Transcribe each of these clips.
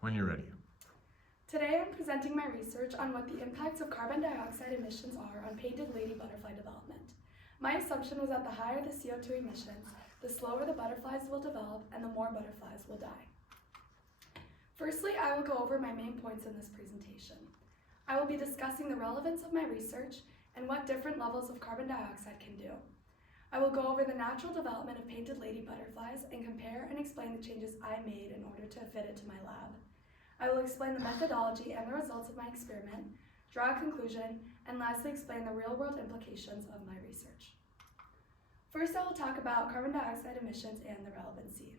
When you're ready. Today I'm presenting my research on what the impacts of carbon dioxide emissions are on painted lady butterfly development. My assumption was that the higher the CO2 emissions, the slower the butterflies will develop and the more butterflies will die. Firstly, I will go over my main points in this presentation. I will be discussing the relevance of my research and what different levels of carbon dioxide can do. I will go over the natural development of painted lady butterflies and compare and explain the changes I made in order to fit it to my lab. I will explain the methodology and the results of my experiment, draw a conclusion, and lastly explain the real-world implications of my research. First, I will talk about carbon dioxide emissions and the relevancy.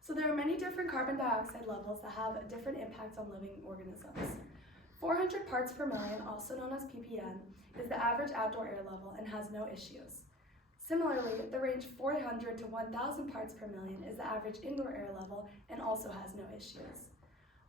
So there are many different carbon dioxide levels that have different impacts on living organisms. 400 parts per million, also known as ppm, is the average outdoor air level and has no issues. Similarly, the range 400 to 1,000 parts per million is the average indoor air level and also has no issues.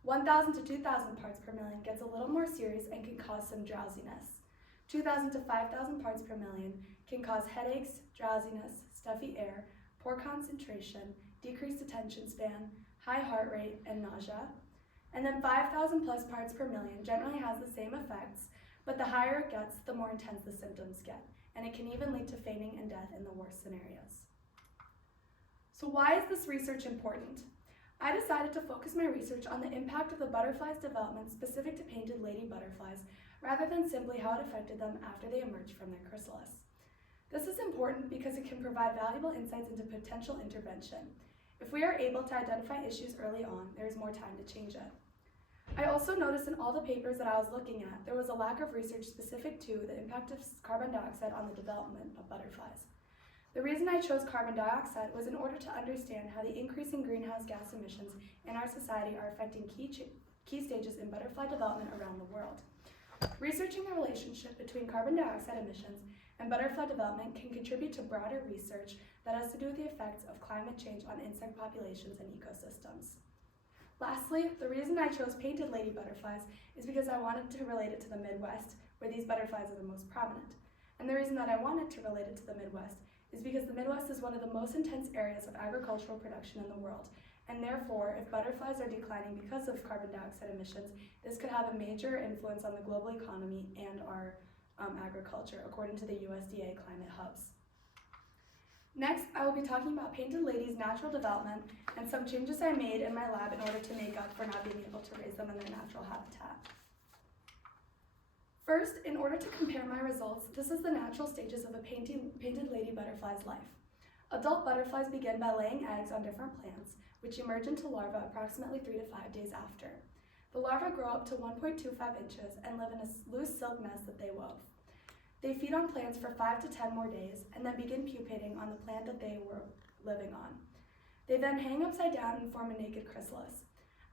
1,000 to 2,000 parts per million gets a little more serious and can cause some drowsiness. 2,000 to 5,000 parts per million can cause headaches, drowsiness, stuffy air, poor concentration, decreased attention span, high heart rate, and nausea. And then 5,000 plus parts per million generally has the same effects, but the higher it gets, the more intense the symptoms get, and it can even lead to fainting and death in the worst scenarios. So why is this research important? I decided to focus my research on the impact of the butterfly's development specific to painted lady butterflies, rather than simply how it affected them after they emerged from their chrysalis. This is important because it can provide valuable insights into potential intervention. If we are able to identify issues early on, there is more time to change it. I also noticed in all the papers that I was looking at, there was a lack of research specific to the impact of carbon dioxide on the development of butterflies. The reason I chose carbon dioxide was in order to understand how the increasing greenhouse gas emissions in our society are affecting key stages in butterfly development around the world. Researching the relationship between carbon dioxide emissions and butterfly development can contribute to broader research that has to do with the effects of climate change on insect populations and ecosystems. Lastly, the reason I chose painted lady butterflies is because I wanted to relate it to the Midwest, where these butterflies are the most prominent. And the reason that I wanted to relate it to the Midwest is because the Midwest is one of the most intense areas of agricultural production in the world, and therefore, if butterflies are declining because of carbon dioxide emissions, this could have a major influence on the global economy and our agriculture, according to the USDA Climate Hubs. Next, I will be talking about painted ladies' natural development and some changes I made in my lab in order to make up for not being able to raise them in their natural habitat. First, in order to compare my results, this is the natural stages of a painted lady butterfly's life. Adult butterflies begin by laying eggs on different plants, which emerge into larvae approximately 3 to 5 days after. The larvae grow up to 1.25 inches and live in a loose silk nest that they wove. They feed on plants for 5 to 10 more days and then begin pupating on the plant that they were living on. They then hang upside down and form a naked chrysalis.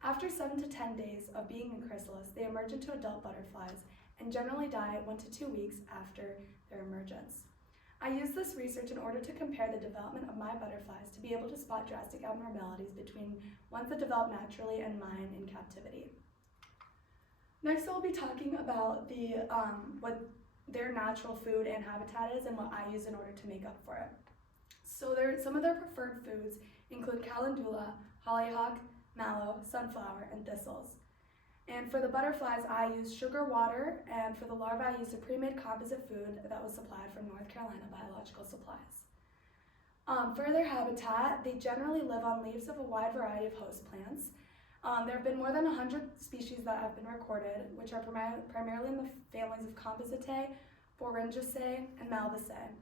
After 7 to 10 days of being in chrysalis, they emerge into adult butterflies and generally die 1 to 2 weeks after their emergence. I used this research in order to compare the development of my butterflies to be able to spot drastic abnormalities between ones that develop naturally and mine in captivity. Next, I'll be talking about what their natural food and habitat is and what I use in order to make up for it. So some of their preferred foods include calendula, hollyhock, mallow, sunflower, and thistles. And for the butterflies, I use sugar water, and for the larvae, I used a pre-made composite food that was supplied from North Carolina Biological Supplies. For their habitat, they generally live on leaves of a wide variety of host plants. There have been more than 100 species that have been recorded, which are primarily in the families of Compositae, Boringiaceae, and Malvaceae.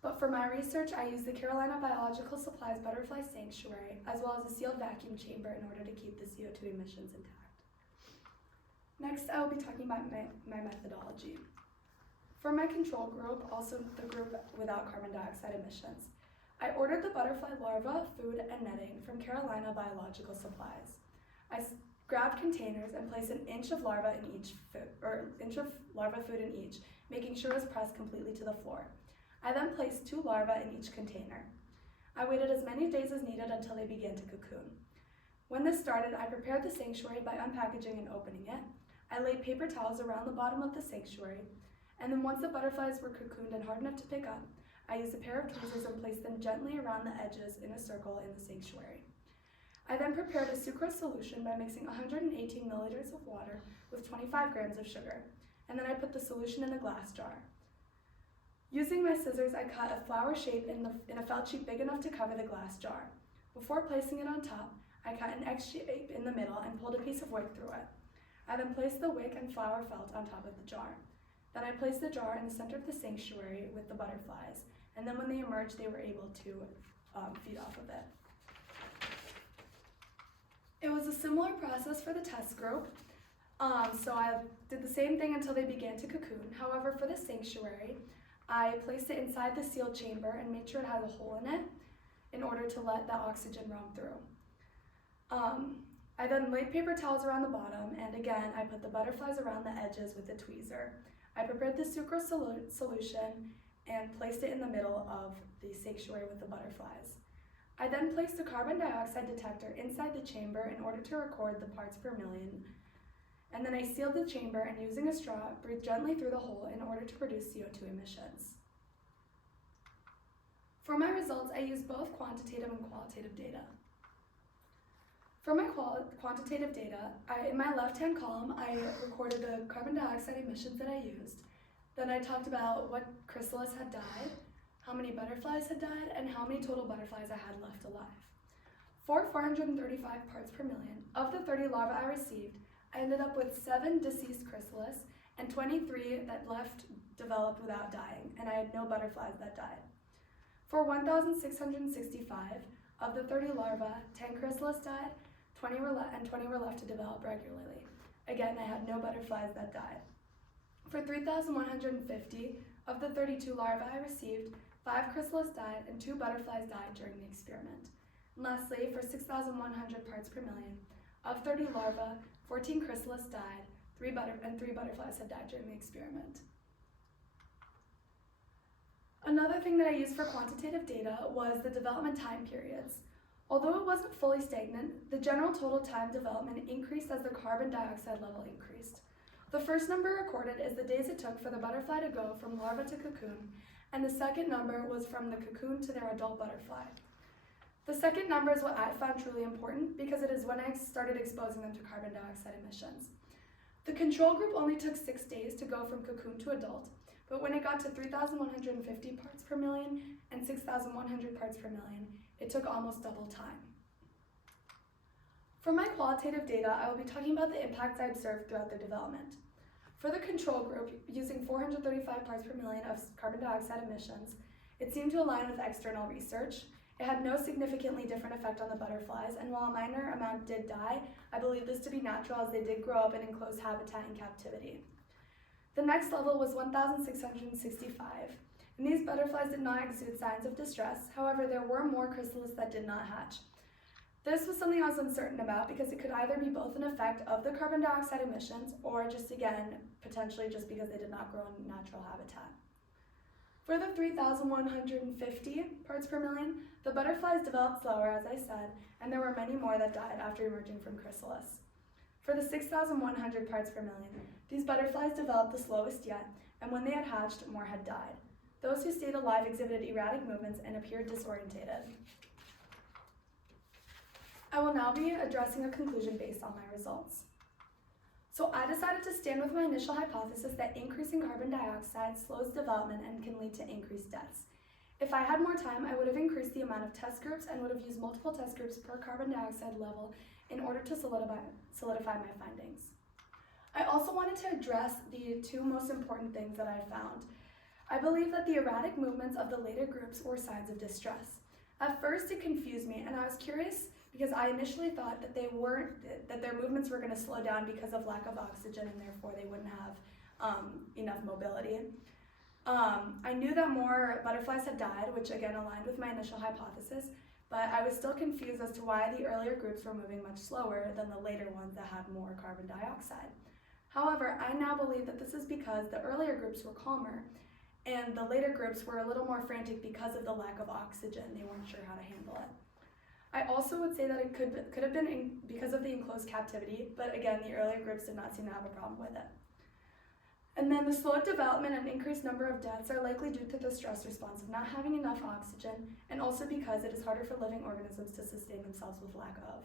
But for my research, I used the Carolina Biological Supplies Butterfly Sanctuary, as well as a sealed vacuum chamber in order to keep the CO2 emissions intact. Next, I will be talking about my methodology. For my control group, also the group without carbon dioxide emissions, I ordered the butterfly larva, food, and netting from Carolina Biological Supplies. I grabbed containers and placed an inch of larva in each inch of larva food in each, making sure it was pressed completely to the floor. I then placed 2 larvae in each container. I waited as many days as needed until they began to cocoon. When this started, I prepared the sanctuary by unpackaging and opening it. I laid paper towels around the bottom of the sanctuary, and then once the butterflies were cocooned and hard enough to pick up, I used a pair of tweezers and placed them gently around the edges in a circle in the sanctuary. I then prepared a sucrose solution by mixing 118 milliliters of water with 25 grams of sugar, and then I put the solution in a glass jar. Using my scissors, I cut a flower shape in a felt sheet big enough to cover the glass jar. Before placing it on top, I cut an X shape in the middle and pulled a piece of wick through it. I then placed the wick and flower felt on top of the jar. Then I placed the jar in the center of the sanctuary with the butterflies, and then when they emerged, they were able to feed off of it. It was a similar process for the test group. So I did the same thing until they began to cocoon. However, for the sanctuary, I placed it inside the sealed chamber and made sure it had a hole in it in order to let the oxygen run through. I then laid paper towels around the bottom, and again, I put the butterflies around the edges with a tweezer. I prepared the sucrose solution and placed it in the middle of the sanctuary with the butterflies. I then placed a carbon dioxide detector inside the chamber in order to record the parts per million. And then I sealed the chamber and using a straw, breathed gently through the hole in order to produce CO2 emissions. For my results, I used both quantitative and qualitative data. For my quantitative data, in my left-hand column, I recorded the carbon dioxide emissions that I used. Then I talked about what chrysalis had died, how many butterflies had died, and how many total butterflies I had left alive. For 435 parts per million, of the 30 larvae I received, I ended up with 7 deceased chrysalis and 23 that developed without dying, and I had no butterflies that died. For 1,665, of the 30 larvae, 10 chrysalis died, 20 were left to develop regularly. Again, I had no butterflies that died. For 3,150, of the 32 larvae I received, 5 chrysalis died and 2 butterflies died during the experiment. And lastly, for 6,100 parts per million, of 30 larvae, 14 chrysalis died, 3 butterflies had died during the experiment. Another thing that I used for quantitative data was the development time periods. Although it wasn't fully stagnant, the general total time development increased as the carbon dioxide level increased. The first number recorded is the days it took for the butterfly to go from larva to cocoon, and the second number was from the cocoon to their adult butterfly. The second number is what I found truly important because it is when I started exposing them to carbon dioxide emissions. The control group only took 6 days to go from cocoon to adult, but when it got to 3,150 parts per million and 6,100 parts per million, it took almost double time. For my qualitative data, I will be talking about the impacts I observed throughout their development. For the control group, using 435 parts per million of carbon dioxide emissions, it seemed to align with external research. It had no significantly different effect on the butterflies, and while a minor amount did die, I believe this to be natural as they did grow up in enclosed habitat in captivity. The next level was 1,665, and these butterflies did not exude signs of distress. However, there were more chrysalis that did not hatch. This was something I was uncertain about because it could either be both an effect of the carbon dioxide emissions or just again, potentially just because they did not grow in natural habitat. For the 3,150 parts per million, the butterflies developed slower, as I said, and there were many more that died after emerging from chrysalis. For the 6,100 parts per million, these butterflies developed the slowest yet, and when they had hatched, more had died. Those who stayed alive exhibited erratic movements and appeared disorientated. I will now be addressing a conclusion based on my results. So I decided to stand with my initial hypothesis that increasing carbon dioxide slows development and can lead to increased deaths. If I had more time, I would have increased the amount of test groups and would have used multiple test groups per carbon dioxide level in order to solidify my findings. I also wanted to address the 2 most important things that I found. I believe that the erratic movements of the later groups were signs of distress. At first, it confused me, and I was curious because I initially thought that their movements were going to slow down because of lack of oxygen, and therefore they wouldn't have enough mobility. I knew that more butterflies had died, which again aligned with my initial hypothesis, but I was still confused as to why the earlier groups were moving much slower than the later ones that had more carbon dioxide. However, I now believe that this is because the earlier groups were calmer, and the later groups were a little more frantic because of the lack of oxygen. They weren't sure how to handle it. I also would say that it could have been because of the enclosed captivity, but again, the earlier groups did not seem to have a problem with it. And then the slowed development and increased number of deaths are likely due to the stress response of not having enough oxygen, and also because it is harder for living organisms to sustain themselves with lack of.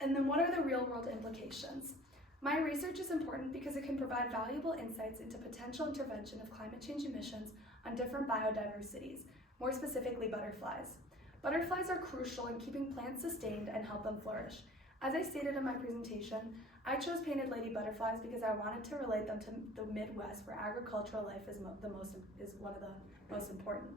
And then what are the real-world implications? My research is important because it can provide valuable insights into potential intervention of climate change emissions on different biodiversities, more specifically butterflies. Butterflies are crucial in keeping plants sustained and help them flourish. As I stated in my presentation, I chose painted lady butterflies because I wanted to relate them to the Midwest, where agricultural life is one of the most important.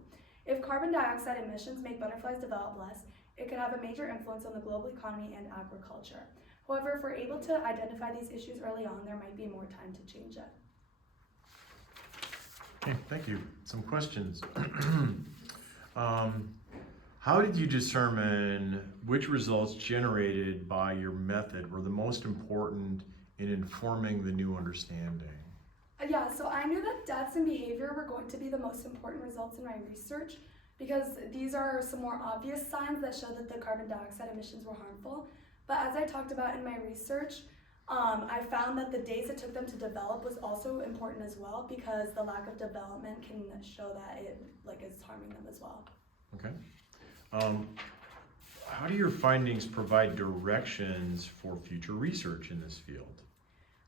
If carbon dioxide emissions make butterflies develop less, it could have a major influence on the global economy and agriculture. However, if we're able to identify these issues early on, there might be more time to change it. Okay, thank you. Some questions. How did you determine which results generated by your method were the most important in informing the new understanding? Yeah, so I knew that deaths and behavior were going to be the most important results in my research because these are some more obvious signs that show that the carbon dioxide emissions were harmful. But as I talked about in my research, I found that the days it took them to develop was also important as well, because the lack of development can show that it is harming them as well. Okay. How do your findings provide directions for future research in this field?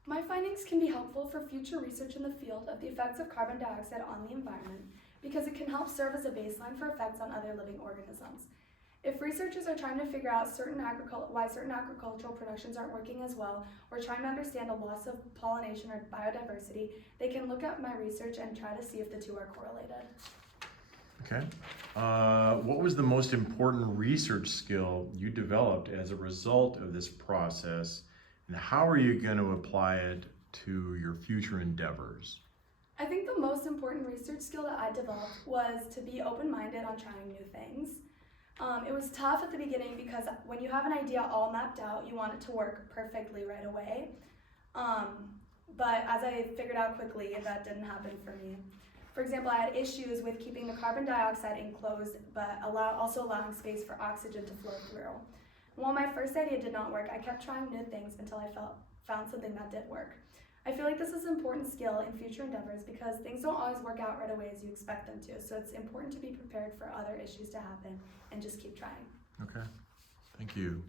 My findings can be helpful for future research in the field of the effects of carbon dioxide on the environment because it can help serve as a baseline for effects on other living organisms. If researchers are trying to figure out why certain agricultural productions aren't working as well, or trying to understand a loss of pollination or biodiversity, they can look at my research and try to see if the two are correlated. Okay. What was the most important research skill you developed as a result of this process, and how are you going to apply it to your future endeavors? I think the most important research skill that I developed was to be open-minded on trying new things. It was tough at the beginning because when you have an idea all mapped out, you want it to work perfectly right away. But as I figured out quickly, that didn't happen for me. For example, I had issues with keeping the carbon dioxide enclosed, but also allowing space for oxygen to flow through. While my first idea did not work, I kept trying new things until I found something that did work. I feel like this is an important skill in future endeavors because things don't always work out right away as you expect them to, so it's important to be prepared for other issues to happen and just keep trying. Okay, thank you.